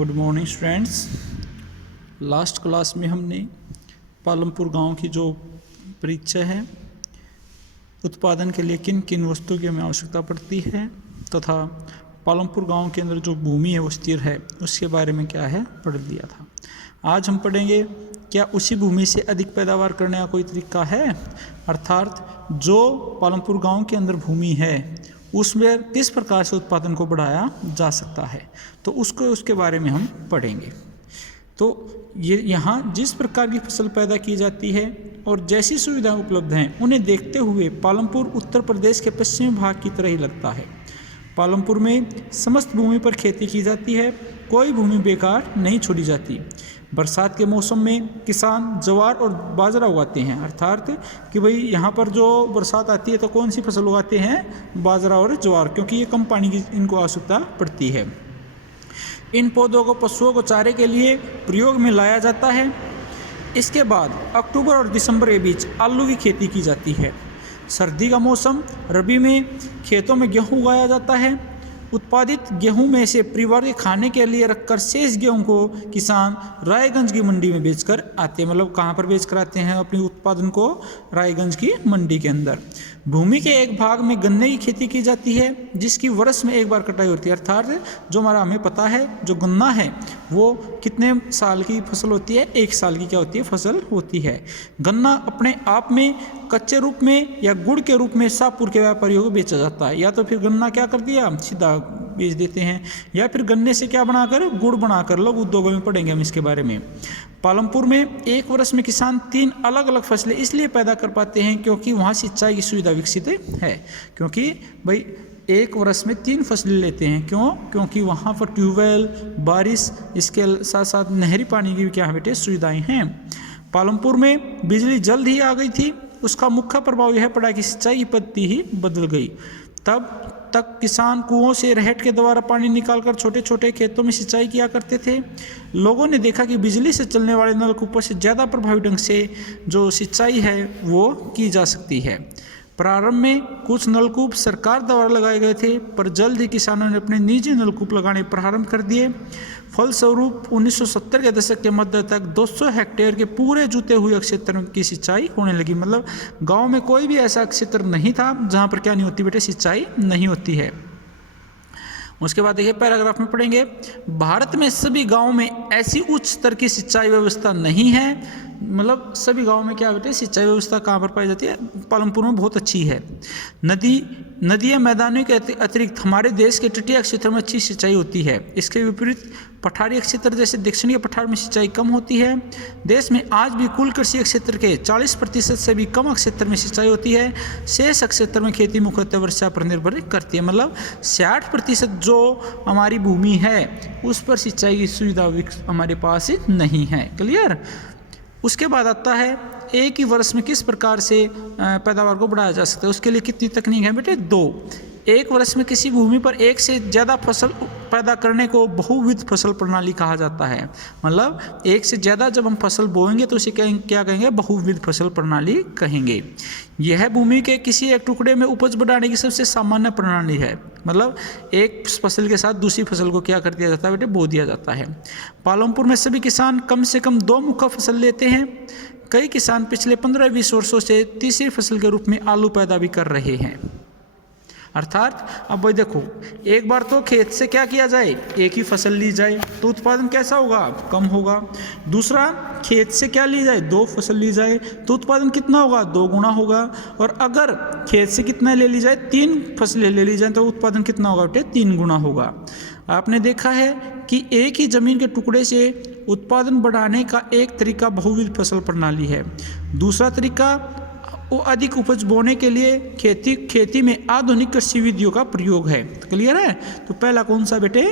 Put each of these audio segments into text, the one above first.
Good morning students. Last class में हमने पालमपुर गांव की जो परिचय है, उत्पादन के लिए किन किन वस्तुओं की हमें आवश्यकता पड़ती है तथा पालमपुर गांव के अंदर जो भूमि है वो स्थिर है, उसके बारे में क्या है पढ़ लिया था। आज हम पढ़ेंगे क्या उसी भूमि से अधिक पैदावार करने का कोई तरीका है, अर्थात जो पालमपुर गांव के अंदर भूमि है उसमें किस प्रकार से उत्पादन को बढ़ाया जा सकता है, तो उसके बारे में हम पढ़ेंगे। तो ये यहाँ जिस प्रकार की फसल पैदा की जाती है और जैसी सुविधाएं उपलब्ध हैं उन्हें देखते हुए पालमपुर उत्तर प्रदेश के पश्चिमी भाग की तरह ही लगता है। पालमपुर में समस्त भूमि पर खेती की जाती है, कोई भूमि बेकार नहीं छोड़ी जाती। बरसात के मौसम में किसान ज्वार और बाजरा उगाते हैं, अर्थात कि भाई यहाँ पर जो बरसात आती है तो कौन सी फसल उगाते हैं, बाजरा और ज्वार, क्योंकि ये कम पानी की इनको आवश्यकता पड़ती है। इन पौधों को पशुओं को चारे के लिए प्रयोग में लाया जाता है। इसके बाद अक्टूबर और दिसंबर के बीच आलू की खेती की जाती है। सर्दी का मौसम रबी में खेतों में गेहूँ उगाया जाता है। उत्पादित गेहूं में से परिवार के खाने के लिए रखकर शेष गेहूं को किसान रायगंज की मंडी में बेचकर आते हैं। मतलब कहाँ पर बेचकर आते हैं अपने उत्पादन को? रायगंज की मंडी के अंदर। भूमि के एक भाग में गन्ने की खेती की जाती है, जिसकी वर्ष में एक बार कटाई होती है, अर्थात जो हमारा हमें पता है जो गन्ना है वो कितने साल की फसल होती है? 1 साल की क्या होती है? फसल होती है। गन्ना अपने आप में कच्चे रूप में या गुड़ के रूप में शाहपुर के व्यापारियों को बेचा जाता है, या तो फिर गन्ना क्या कर दिया सीधा बेच देते हैं, या फिर गन्ने से क्या बनाकर गुड़ बनाकर लोग उद्योगों में पढ़ेंगे हम इसके बारे में। पालमपुर में एक वर्ष में किसान 3 अलग अलग फसलें इसलिए पैदा कर पाते हैं क्योंकि वहाँ सिंचाई की सुविधा विकसित है। क्योंकि भाई एक वर्ष में 3 फसलें लेते हैं, क्यों? क्योंकि वहाँ पर ट्यूबवेल, बारिश, इसके साथ साथ नहरी पानी की भी क्या बेटे सुविधाएं हैं। पालमपुर में बिजली जल्द ही आ गई थी। उसका मुख्य प्रभाव यह पड़ा कि सिंचाई की पद्धति ही बदल गई। तब तक किसान कुओं से रहट के द्वारा पानी निकालकर छोटे छोटे खेतों में सिंचाई किया करते थे। लोगों ने देखा कि बिजली से चलने वाले नलकूपों से ज़्यादा प्रभावी ढंग से जो सिंचाई है वो की जा सकती है। प्रारंभ में कुछ नलकूप सरकार द्वारा लगाए गए थे, पर जल्द ही किसानों ने अपने निजी नलकूप लगाने प्रारंभ कर दिए। फलस्वरूप 1970 के दशक के मध्य तक 200 हेक्टेयर के पूरे जुते हुए क्षेत्र की सिंचाई होने लगी। मतलब गांव में कोई भी ऐसा क्षेत्र नहीं था जहां पर क्या नहीं होती बेटे, सिंचाई नहीं होती है। उसके बाद देखिए पैराग्राफ में पढ़ेंगे, भारत में सभी गांवों में ऐसी उच्च स्तर की सिंचाई व्यवस्था नहीं है। मतलब सभी गांवों में क्या बेटे सिंचाई व्यवस्था कहाँ पर पाई जाती है? पालमपुर में बहुत अच्छी है। नदियाँ मैदानों के अतिरिक्त हमारे देश के तटीय क्षेत्र में अच्छी सिंचाई होती है। इसके विपरीत पठारी क्षेत्र जैसे दक्षिणी पठार में सिंचाई कम होती है। देश में आज भी कुल कृषि क्षेत्र के 40% से भी कम क्षेत्र में सिंचाई होती है। शेष क्षेत्र में खेती मुख्यतः वर्षा पर निर्भर करती है। मतलब 60% जो हमारी भूमि है उस पर सिंचाई की सुविधा हमारे पास नहीं है। क्लियर? उसके बाद आता है एक ही वर्ष में किस प्रकार से पैदावार को बढ़ाया जा सकता है। उसके लिए कितनी तकनीक है बेटे? 2। एक वर्ष में किसी भूमि पर एक से ज़्यादा फसल पैदा करने को बहुविध फसल प्रणाली कहा जाता है। मतलब एक से ज़्यादा जब हम फसल बोएंगे तो उसे क्या कहेंगे? बहुविध फसल प्रणाली कहेंगे। यह भूमि के किसी एक टुकड़े में उपज बढ़ाने की सबसे सामान्य प्रणाली है। मतलब एक फसल के साथ दूसरी फसल को क्या कर दिया जाता है बेटे? बो दिया जाता है। पालमपुर में सभी किसान कम से कम 2 मुख्य फसल लेते हैं। कई किसान पिछले 15-20 वर्षों से तीसरी फसल के रूप में आलू पैदा भी कर रहे हैं। अर्थात अब भाई देखो, एक बार तो खेत से क्या किया जाए, एक ही फसल ली जाए तो उत्पादन कैसा होगा? कम होगा। दूसरा, खेत से क्या ली जाए? 2 फसल ली जाए तो उत्पादन कितना होगा? 2 गुना होगा। और अगर खेत से कितना ले ली जाए? 3 फसलें ले ली जाए तो उत्पादन कितना होगा बेटे? 3 गुना होगा। आपने देखा है कि एक ही जमीन के टुकड़े से उत्पादन बढ़ाने का एक तरीका बहुविध फसल प्रणाली है। दूसरा तरीका वो अधिक उपज बोने के लिए खेती में आधुनिक कृषि विधियों का प्रयोग है। क्लियर है? तो पहला कौन सा बेटे?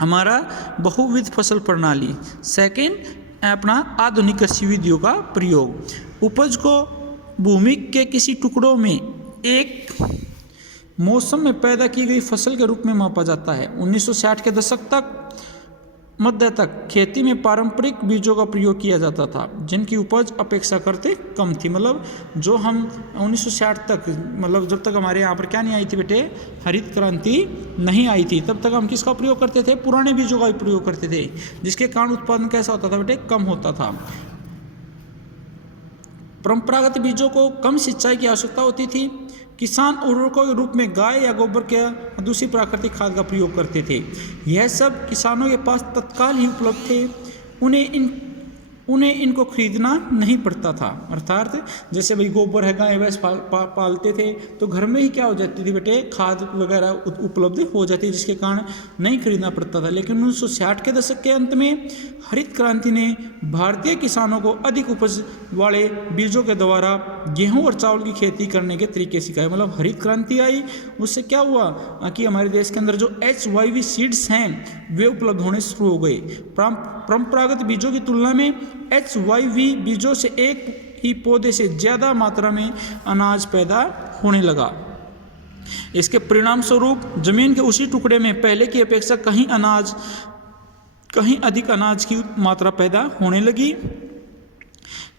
हमारा बहुविध फसल प्रणाली। सेकंड अपना आधुनिक कृषि विधियों का प्रयोग। उपज को भूमि के किसी टुकड़ों में एक मौसम में पैदा की गई फसल के रूप में मापा जाता है। 1960 के दशक तक मध्य तक खेती में पारंपरिक बीजों का प्रयोग किया जाता था, जिनकी उपज अपेक्षाकृत कम थी। मतलब जो हम 1960 तक, मतलब जब तक हमारे यहाँ पर क्या नहीं आई थी बेटे, हरित क्रांति नहीं आई थी, तब तक हम किसका प्रयोग करते थे, पुराने बीजों का प्रयोग करते थे, जिसके कारण उत्पादन कैसा होता था बेटे, कम होता था। परंपरागत बीजों को कम सिंचाई की आवश्यकता होती थी। किसान उर्वरकों के रूप में गाय या गोबर के दूसरी प्राकृतिक खाद का प्रयोग करते थे। यह सब किसानों के पास तत्काल ही उपलब्ध थे, उन्हें इनको खरीदना नहीं पड़ता था। अर्थात जैसे भाई गोबर है, गाय भैंस पालते थे, तो घर में ही क्या हो जाती थी बेटे, खाद वगैरह उपलब्ध हो जाती है, जिसके कारण नहीं खरीदना पड़ता था। लेकिन 1960 के दशक के अंत में हरित क्रांति ने भारतीय किसानों को अधिक उपज वाले बीजों के द्वारा गेहूं और चावल की खेती करने के तरीके सिखाए। मतलब हरित क्रांति आई, उससे क्या हुआ कि हमारे देश के अंदर जो HYV सीड्स हैं वे उपलब्ध होने शुरू हो गए। परंपरागत बीजों की तुलना में HYV बीजों से एक ही पौधे से ज़्यादा मात्रा में अनाज पैदा होने लगा। इसके परिणाम स्वरूप जमीन के उसी टुकड़े में पहले की अपेक्षा कहीं अधिक अनाज की मात्रा पैदा होने लगी।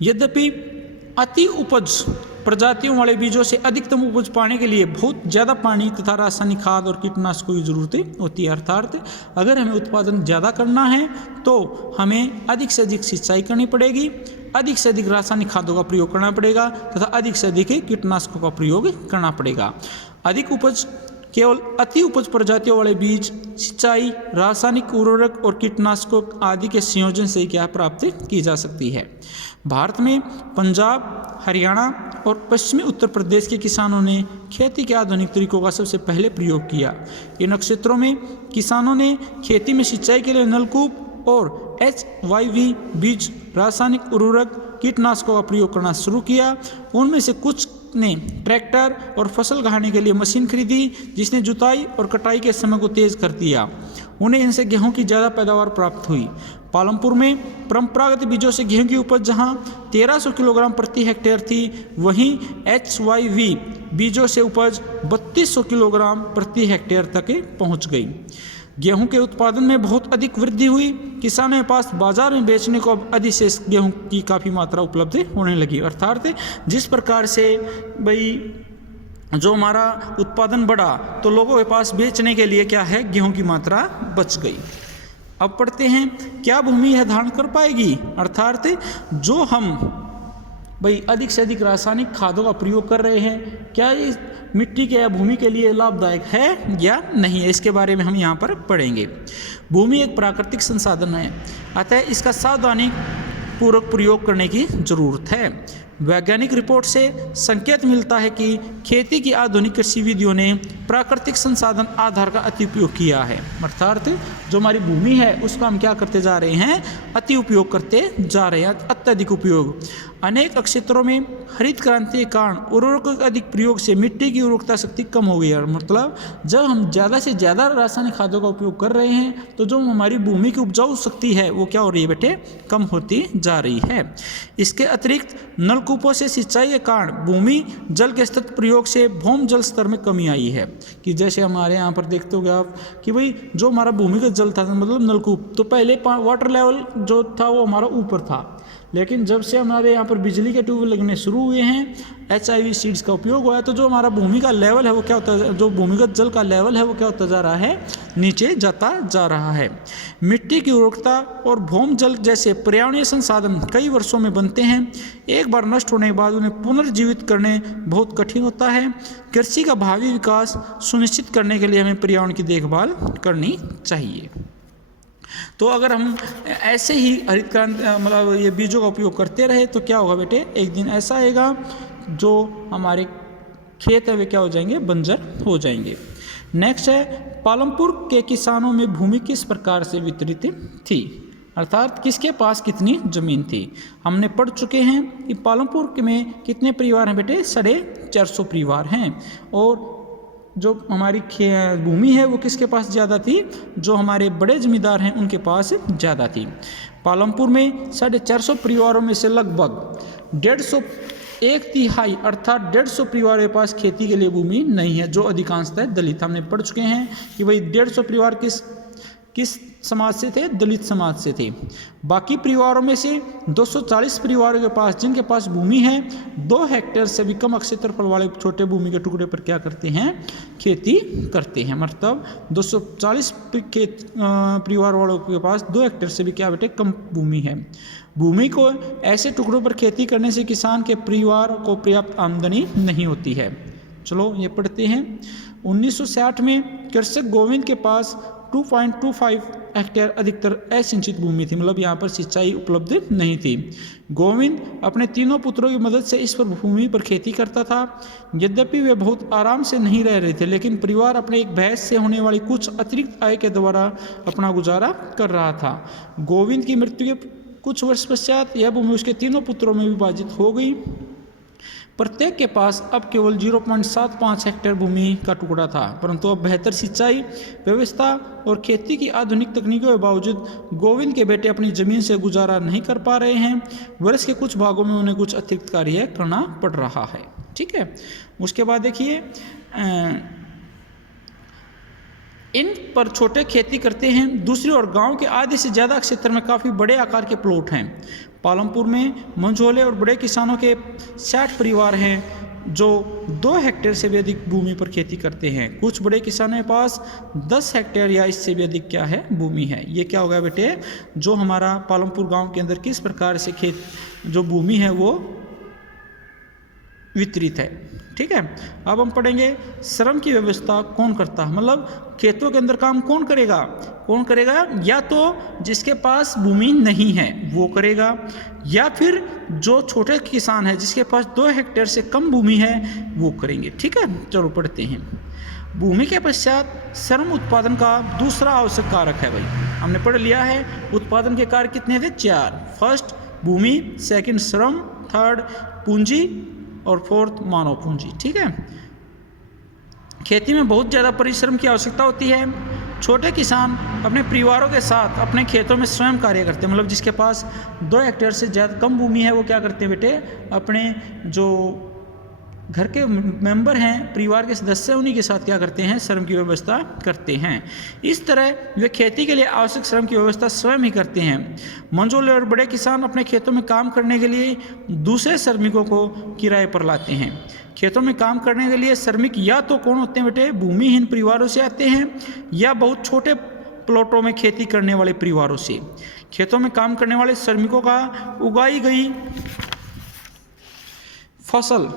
यद्यपि अति उपज प्रजातियों वाले बीजों से अधिकतम उपज पाने के लिए बहुत ज़्यादा पानी तथा रासायनिक खाद और कीटनाशकों की जरूरत होती है। अर्थात अगर हमें उत्पादन ज़्यादा करना है तो हमें अधिक से अधिक सिंचाई करनी पड़ेगी, अधिक से अधिक रासायनिक खादों का प्रयोग करना पड़ेगा तथा अधिक से अधिक कीटनाशकों का प्रयोग करना पड़ेगा। अधिक उपज केवल अति उपज प्रजातियों वाले बीज, सिंचाई, रासायनिक उर्वरक और कीटनाशकों आदि के संयोजन से क्या प्राप्त की जा सकती है। भारत में पंजाब, हरियाणा और पश्चिमी उत्तर प्रदेश के किसानों ने खेती के आधुनिक तरीकों का सबसे पहले प्रयोग किया। इन क्षेत्रों में किसानों ने खेती में सिंचाई के लिए नलकूप और HYV बीज, रासायनिक उर्वरक, कीटनाशकों का प्रयोग करना शुरू किया। उनमें से कुछ ने ट्रैक्टर और फसल गाड़ने के लिए मशीन खरीदी, जिसने जुताई और कटाई के समय को तेज कर दिया। उन्हें इनसे गेहूं की ज़्यादा पैदावार प्राप्त हुई। पालमपुर में परंपरागत बीजों से गेहूं की उपज जहां 1300 किलोग्राम प्रति हेक्टेयर थी, वहीं HYV बीजों से उपज 3200 किलोग्राम प्रति हेक्टेयर तक पहुंच गई। गेहूं के उत्पादन में बहुत अधिक वृद्धि हुई। किसानों के पास बाजार में बेचने को अब अधिशेष गेहूं की काफ़ी मात्रा उपलब्ध होने लगी। अर्थात जिस प्रकार से भाई जो हमारा उत्पादन बढ़ा तो लोगों के पास बेचने के लिए क्या है, गेहूं की मात्रा बच गई। अब पढ़ते हैं, क्या भूमि यह धारण कर पाएगी। अर्थात जो हम भाई अधिक से अधिक रासायनिक खादों का प्रयोग कर रहे हैं, क्या ये मिट्टी के या भूमि के लिए लाभदायक है या नहीं है, इसके बारे में हम यहाँ पर पढ़ेंगे। भूमि एक प्राकृतिक संसाधन है, अतः इसका सावधानी पूर्वक प्रयोग करने की जरूरत है। वैज्ञानिक रिपोर्ट से संकेत मिलता है कि खेती की आधुनिक कृषि विधियों ने प्राकृतिक संसाधन आधार का अति उपयोग किया है। अर्थात जो हमारी भूमि है उसका हम क्या करते जा रहे हैं, अति उपयोग करते जा रहे हैं, अत्यधिक उपयोग। अनेक क्षेत्रों में हरित क्रांति के कारण उर्वरकों के अधिक प्रयोग से मिट्टी की उर्वरकता शक्ति कम हो गई है। मतलब जब हम ज़्यादा से ज़्यादा रासायनिक खादों का उपयोग कर रहे हैं तो जो हमारी भूमि की उपजाऊ शक्ति है वो क्या हो रही है बेटे, कम होती जा रही है। इसके अतिरिक्त नलकूपों से सिंचाई के कारण भूमि जल के सतत प्रयोग से भौम जल स्तर में कमी आई है। कि जैसे हमारे यहाँ पर देखते होगे आप कि भाई जो हमारा भूमिगत जल था, मतलब नलकूप, तो पहले वाटर लेवल जो था वो हमारा ऊपर था, लेकिन जब से हमारे यहाँ पर बिजली के ट्यूबवेल लगने शुरू हुए हैं, HIV सीड्स का उपयोग हुआ है, तो जो हमारा भूमि का लेवल है वो क्या होता है, जो भूमिगत जल का लेवल है वो क्या होता जा रहा है, नीचे जाता जा रहा है। मिट्टी की उर्वरकता और भौम जल जैसे पर्यावरणीय संसाधन कई वर्षों में बनते हैं, एक बार नष्ट होने के बाद उन्हें पुनर्जीवित करने बहुत कठिन होता है। कृषि का भावी विकास सुनिश्चित करने के लिए हमें पर्यावरण की देखभाल करनी चाहिए। तो अगर हम ऐसे ही हरित क्रांति मतलब ये बीजों का उपयोग करते रहे तो क्या होगा बेटे, एक दिन ऐसा आएगा जो हमारे खेत है वे क्या हो जाएंगे, बंजर हो जाएंगे। नेक्स्ट है, पालमपुर के किसानों में भूमि किस प्रकार से वितरित थी, अर्थात किसके पास कितनी जमीन थी। हमने पढ़ चुके हैं कि पालमपुर में कितने परिवार हैं बेटे, 450 परिवार हैं। और जो हमारी भूमि है वो किसके पास ज़्यादा थी, जो हमारे बड़े जमींदार हैं उनके पास ज़्यादा थी। पालमपुर में 450 परिवारों में से लगभग 150, 1/3 अर्थात 150 परिवारों के पास खेती के लिए भूमि नहीं है, जो अधिकांशतः दलित। हमने पढ़ चुके हैं कि भाई 150 परिवार किस समाज से थे? दलित समाज से थे। बाकी परिवारों में से 240 परिवारों के पास, जिनके पास भूमि है 2 हेक्टेयर से भी कम क्षेत्रफल वाले छोटे भूमि के टुकड़े पर क्या करते हैं? खेती करते हैं। मतलब 240 परिवार वालों के पास 2 हेक्टेयर से भी क्या बेटे? कम भूमि है। भूमि को ऐसे टुकड़ों पर खेती करने से किसान के परिवार को पर्याप्त आमदनी नहीं होती है। चलो ये पढ़ते हैं। 1960 में कृषक गोविंद के पास 2.25 हेक्टेयर अधिकतर असिंचित भूमि थी, मतलब यहाँ पर सिंचाई उपलब्ध नहीं थी। गोविंद अपने तीनों पुत्रों की मदद से इस पर भूमि पर खेती करता था। यद्यपि वे बहुत आराम से नहीं रह रहे थे, लेकिन परिवार अपने एक भैंस से होने वाली कुछ अतिरिक्त आय के द्वारा अपना गुजारा कर रहा था। गोविंद की मृत्यु के कुछ वर्ष पश्चात यह भूमि उसके तीनों पुत्रों में विभाजित हो गई। प्रत्येक के पास अब केवल 0.75 हेक्टेयर भूमि का टुकड़ा था, परंतु अब बेहतर सिंचाई व्यवस्था और खेती की आधुनिक तकनीकों के बावजूद गोविंद के बेटे अपनी जमीन से गुजारा नहीं कर पा रहे हैं। वर्ष के कुछ भागों में उन्हें कुछ अतिरिक्त कार्य करना पड़ रहा है। ठीक है, उसके बाद देखिए इन पर छोटे खेती करते हैं। दूसरी ओर गांव के आधे से ज़्यादा क्षेत्र में काफ़ी बड़े आकार के प्लॉट हैं। पालमपुर में मंझोले और बड़े किसानों के 60 परिवार हैं जो 2 हेक्टेयर से भी अधिक भूमि पर खेती करते हैं। कुछ बड़े किसानों के पास 10 हेक्टेयर या इससे भी अधिक क्या है? भूमि है। ये क्या होगा बेटे? जो हमारा पालमपुर गांव के अंदर किस प्रकार से जो भूमि है वो वितरित है। ठीक है, अब हम पढ़ेंगे श्रम की व्यवस्था कौन करता है, मतलब खेतों के अंदर काम कौन करेगा? कौन करेगा? या तो जिसके पास भूमि नहीं है वो करेगा, या फिर जो छोटे किसान है जिसके पास 2 हेक्टेयर से कम भूमि है वो करेंगे। ठीक है, चलो पढ़ते हैं। भूमि के पश्चात श्रम उत्पादन का दूसरा आवश्यक कारक है। भाई हमने पढ़ लिया है उत्पादन के कारक कितने थे? 4। फर्स्ट भूमि, सेकंड श्रम, थर्ड पूंजी और फोर्थ मानव पूंजी। ठीक है, खेती में बहुत ज़्यादा परिश्रम की आवश्यकता होती है। छोटे किसान अपने परिवारों के साथ अपने खेतों में स्वयं कार्य करते हैं, मतलब जिसके पास 2 हेक्टेयर से ज़्यादा कम भूमि है वो क्या करते हैं बेटे? अपने जो घर के मेंबर हैं, परिवार के सदस्य, उन्हीं के साथ क्या करते हैं? श्रम की व्यवस्था करते हैं। इस तरह वे खेती के लिए आवश्यक श्रम की व्यवस्था स्वयं ही करते हैं। मंझोले और बड़े किसान अपने खेतों में काम करने के लिए दूसरे श्रमिकों को किराए पर लाते हैं। खेतों में काम करने के लिए श्रमिक या तो कौन होते हैं बेटे? भूमिहीन परिवारों से आते हैं या बहुत छोटे प्लॉटों में खेती करने वाले परिवारों से। खेतों में काम करने वाले श्रमिकों का उगाई गई फसल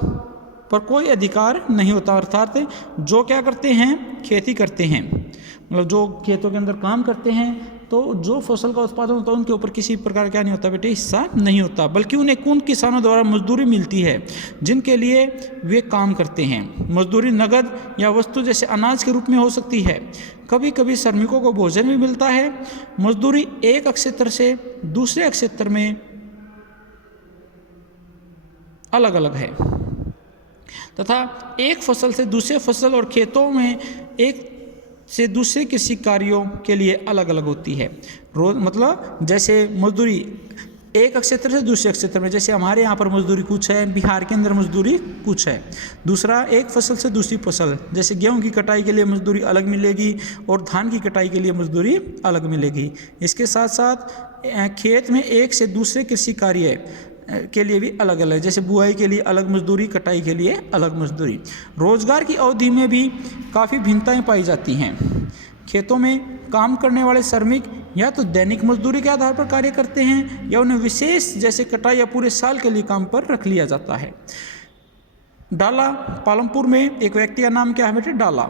पर कोई अधिकार नहीं होता, अर्थात जो क्या करते हैं? खेती करते हैं, मतलब जो खेतों के अंदर काम करते हैं तो जो फसल का उत्पादन होता है उनके ऊपर किसी प्रकार क्या नहीं होता बेटे? हिस्सा नहीं होता, बल्कि उन्हें उन किसानों द्वारा मजदूरी मिलती है जिनके लिए वे काम करते हैं। मजदूरी नगद या वस्तु जैसे अनाज के रूप में हो सकती है। कभी कभी श्रमिकों को भोजन भी मिलता है। मजदूरी एक क्षेत्र से दूसरे क्षेत्र में अलग अलग है तथा एक फसल से दूसरे फसल और खेतों में एक से दूसरे कृषि कार्यों के लिए अलग अलग होती है। रोज मतलब जैसे मजदूरी एक क्षेत्र से दूसरे क्षेत्र में, जैसे हमारे यहाँ पर मजदूरी कुछ है, बिहार के अंदर मजदूरी कुछ है। दूसरा, एक फसल से दूसरी फसल, जैसे गेहूं की कटाई के लिए मजदूरी अलग मिलेगी और धान की कटाई के लिए मजदूरी अलग मिलेगी। इसके साथ साथ खेत में एक से दूसरे कृषि कार्य के लिए भी अलग अलग, जैसे बुआई के लिए अलग मजदूरी, कटाई के लिए अलग मजदूरी। रोजगार की अवधि में भी काफ़ी भिन्नताएं पाई जाती हैं। खेतों में काम करने वाले श्रमिक या तो दैनिक मजदूरी के आधार पर कार्य करते हैं या उन्हें विशेष जैसे कटाई या पूरे साल के लिए काम पर रख लिया जाता है। डाला, पालमपुर में एक व्यक्ति का नाम क्या है बेटे? डाला।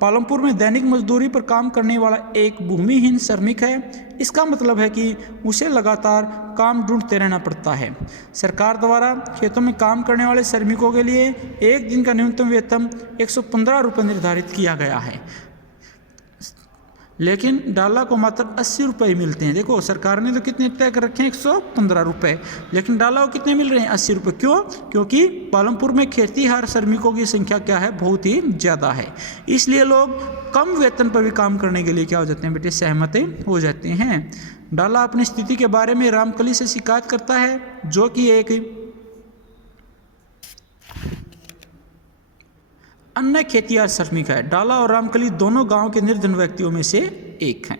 पालमपुर में दैनिक मजदूरी पर काम करने वाला एक भूमिहीन श्रमिक है। इसका मतलब है कि उसे लगातार काम ढूंढते रहना पड़ता है। सरकार द्वारा खेतों में काम करने वाले श्रमिकों के लिए एक दिन का न्यूनतम वेतन 115 रुपये निर्धारित किया गया है, लेकिन डाला को मात्र 80 रुपये मिलते हैं। देखो सरकार ने तो कितने तय कर रखे हैं? 115 रुपये, लेकिन डाला को कितने मिल रहे हैं? 80 रुपये। क्यों? क्योंकि पालमपुर में खेतीहार श्रमिकों की संख्या क्या है? बहुत ही ज़्यादा है, इसलिए लोग कम वेतन पर भी काम करने के लिए क्या हो जाते हैं बेटे? सहमत हो जाते हैं। डाला अपनी स्थिति के बारे में रामकली से शिकायत करता है, जो कि एक अन्य खेतिहर श्रमिक है। डाला और रामकली दोनों गांव के निर्धन व्यक्तियों में से एक हैं।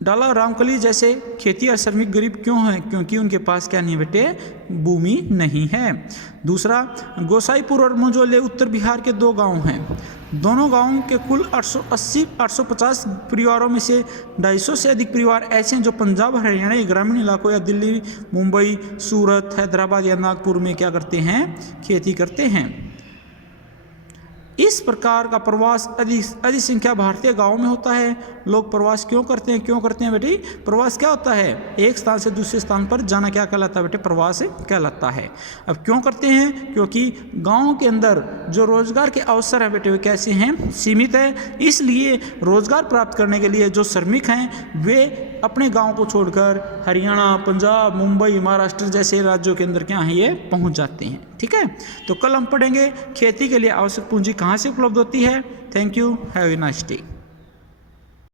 डाला और रामकली जैसे खेती और श्रमिक गरीब क्यों हैं? क्योंकि उनके पास क्या नहीं बेटे, भूमि नहीं है। दूसरा, गोसाईपुर और मंझोले उत्तर बिहार के 2 गांव हैं। दोनों गांवों के कुल 850 परिवारों में से 250 से अधिक परिवार ऐसे हैं जो पंजाब हरियाणा या ग्रामीण इलाकों या दिल्ली, मुंबई, सूरत, हैदराबाद या नागपुर में क्या करते हैं, खेती करते हैं। इस प्रकार का प्रवास अधिक संख्या भारतीय गांवों में होता है। लोग प्रवास क्यों करते हैं बेटी? प्रवास क्या होता है? एक स्थान से दूसरे स्थान पर जाना क्या कहलाता है बेटे? प्रवास कहलाता है। अब क्यों करते हैं? क्योंकि गांव के अंदर जो रोजगार के अवसर है बेटे वे कैसे हैं? सीमित है। इसलिए रोजगार प्राप्त करने के लिए जो श्रमिक हैं वे अपने गाँव को छोड़कर हरियाणा, पंजाब, मुंबई, महाराष्ट्र जैसे राज्यों के अंदर क्या है ये पहुँच जाते हैं। ठीक है, तो कल हम पढ़ेंगे खेती के लिए आवश्यक पूंजी कहाँ से उपलब्ध होती है। Thank you, have a nice day.